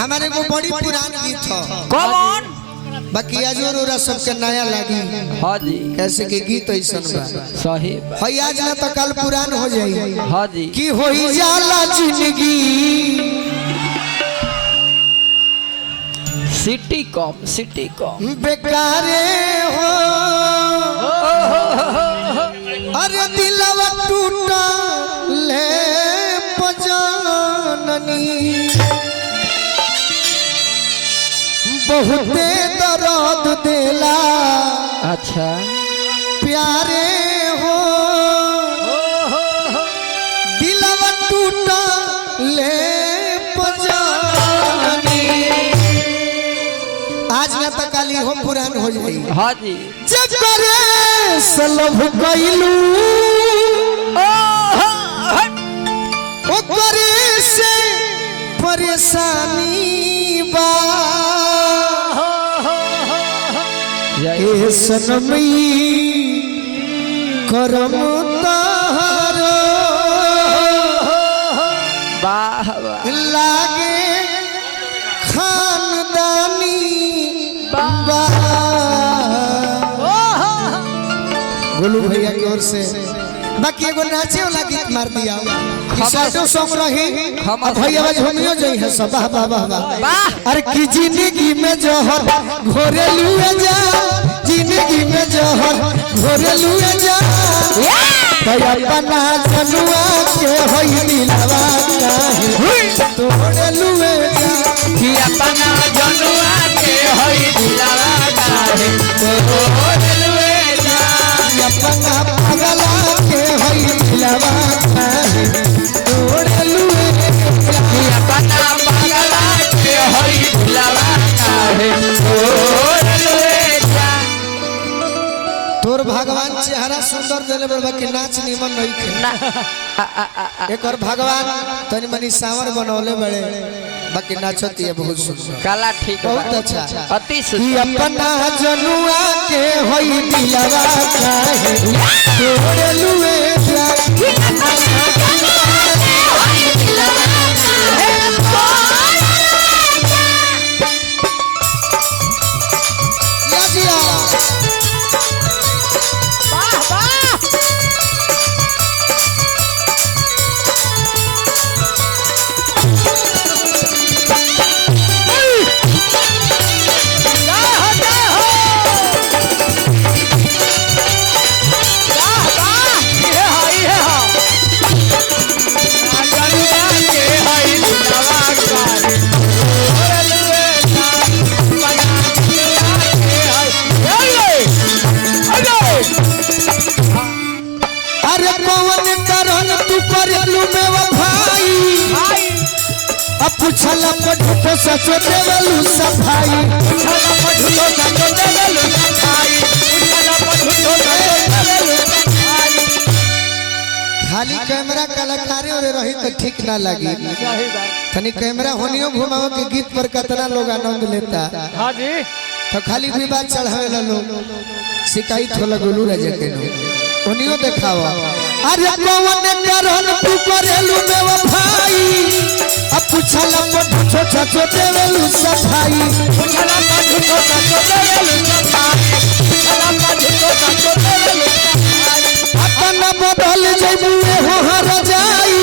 हमारे को बड़ी पुरान गीत हो कौन बाकी आज और सबके नया लगी। हाँ जी कैसे के गीत ऐसा बा सही है आज ना तो कल पुरान हो जाई। हाँ जी कि होई जाला जिंदगी सिटी कम बेकारे हो अरे दिलवा टूटा ले पजाननी बहुते दर्द देला अच्छा प्यारे हो दिलवा टूटा ले पजाननी आज ना तो काली हो पुरान हो जाई। हाँ जी जगरे सलभ गइलू ओकरे से परेशानी बा ए सनमी करम तारो वाह वाह लागे खानदानी बा गोलू भैया की ओर से बाकी एगो नाचे वाला गीत मार दिया सासो सॉन्ग रही भैया झुमियो जई है सब वाह वाह वाह। अरे की जिंदगी में जहर घोरे लुए जा जिंदगी में जहर घोरे लुए जा तया बना जनुआ के होई दिलवा काहे तोड़े लुए जा कि अपना जनुआ के होई दिलवा काहे तोड़े लुए जा अपना पगला के होई दिलवा काहे तोड़े लुए जा अपना पगला के होई दिलवा काहे तोड़े लुए जा। तोर भगवान चेहरा सुंदर देले बड़बा के नाच निमन नहीं थे एक और भगवान तनी मनी सावर बनौले बड़े बाकी नाचती है बहुत सुंदर काला ठीक बहुत अच्छा अति कि सुंदर अपना जनुआ के होई दिलवा काहे तोड़े लुए जा या जिया अरे पवन करन तू करलू में भाई अब पूछल पढ़ो सचो देवलू सफाई खाली कैमरा कलाकारी और रही तो ठीक ना लगी तनी कैमरा होनियो घुमाओ के गीत पर कितना लोग आनंद लेता हाँ जी तो खाली भी बात चढ़ावे लोग शिकायत होला गोलू राजा के नो ओनियो देखाओ अरे पवन करन तू करेलू में भाई अब पूछल पढ़ो सचो देवलू सफाई अपना बदल जेबू हो हर जाई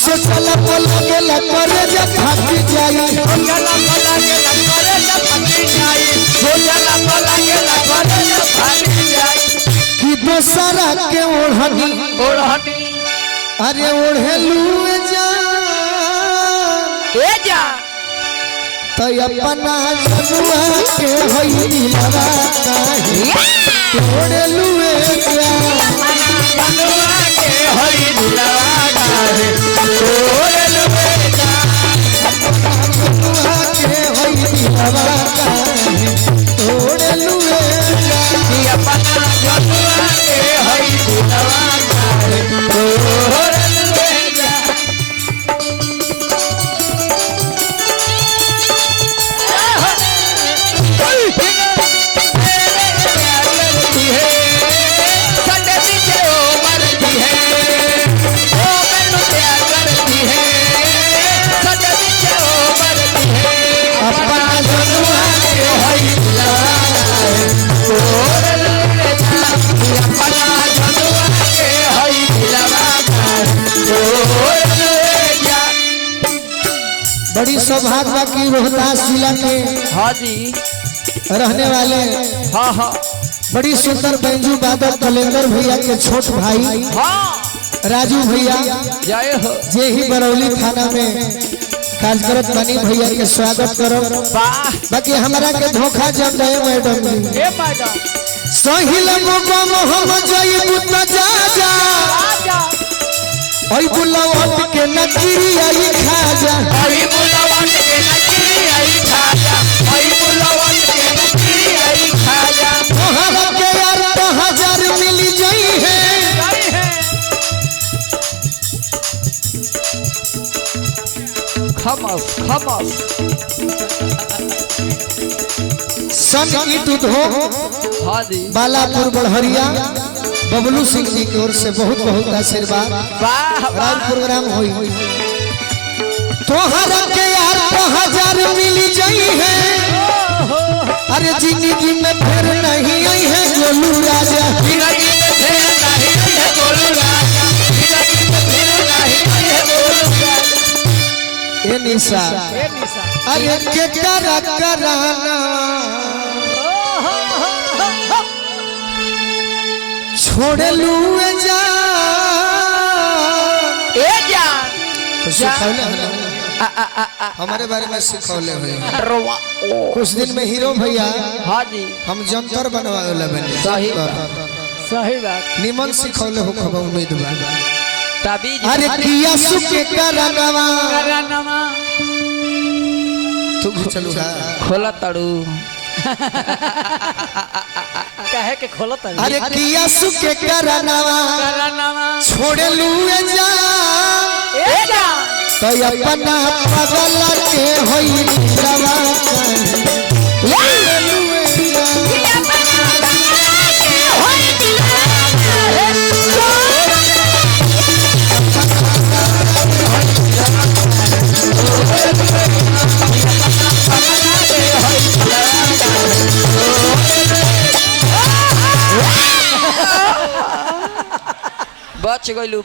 सोचल लगे करे जब भागी जाई कि दोसरा के ओढ़नी अरे ओढ़ेलू जा तो अपना जनुआ के होई दिलवा काहे तोड़ेलू जा बड़ी सौभाग्य की रोहतास जिला के हाँ जी रहने वाले हाँ हाँ बड़ी सुंदर बैंजू बादल कलेंदर भैया के छोट भाई हाँ राजू भैया जय हो जे ही बरौली थाना में कार्यरत बनी भैया के स्वागत करो। वाह बाकी हमारा के धोखा जब गए मैडम जी ए मैडम सहिल मुगम हम जई बुत जा जा ओई बुलावट के नकरी आई खा जा आई बुलावट के नकरी आई खा जा आई बुलावट के नकरी आई खा जा तोहरा के यार 1000 मिल जाई है खमस खमस सन की दूध हो हाँ जी बालापुर बढ़हरिया बबलू सिंह जी की ओर से बहुत बहुत आशीर्वाद वाह और वाह प्रोग्राम हुई तोहरा के यार 1000 मिल जाई है अरे जिंदगी में फिर नहीं आई है गोलू राजा जिंदगी में फिर नहीं आई है गोलू राजा जिंदगी में फिर नहीं आई है गोलू राजा ए निशा ए निशा अरे के करा कराना छोड़ लूए जा ए जान तो सिखौले हमारे बारे में सिखौले हुए रवा कुछ दिन में हीरो भैया हाँ जी हम जंतर बनवाए वाला बने सही सही बात निमन सिखौले हो खबर उम्मीद बा ताबीज अरे किया सुके करनवा करनमा तू भी चलू खोला तड़ू कहे के खोला तड़ू अरे किया सुके करनवा करनमा छोड़ लूए जा ए जान तो अपना पगल के होई दवा बच गइलू।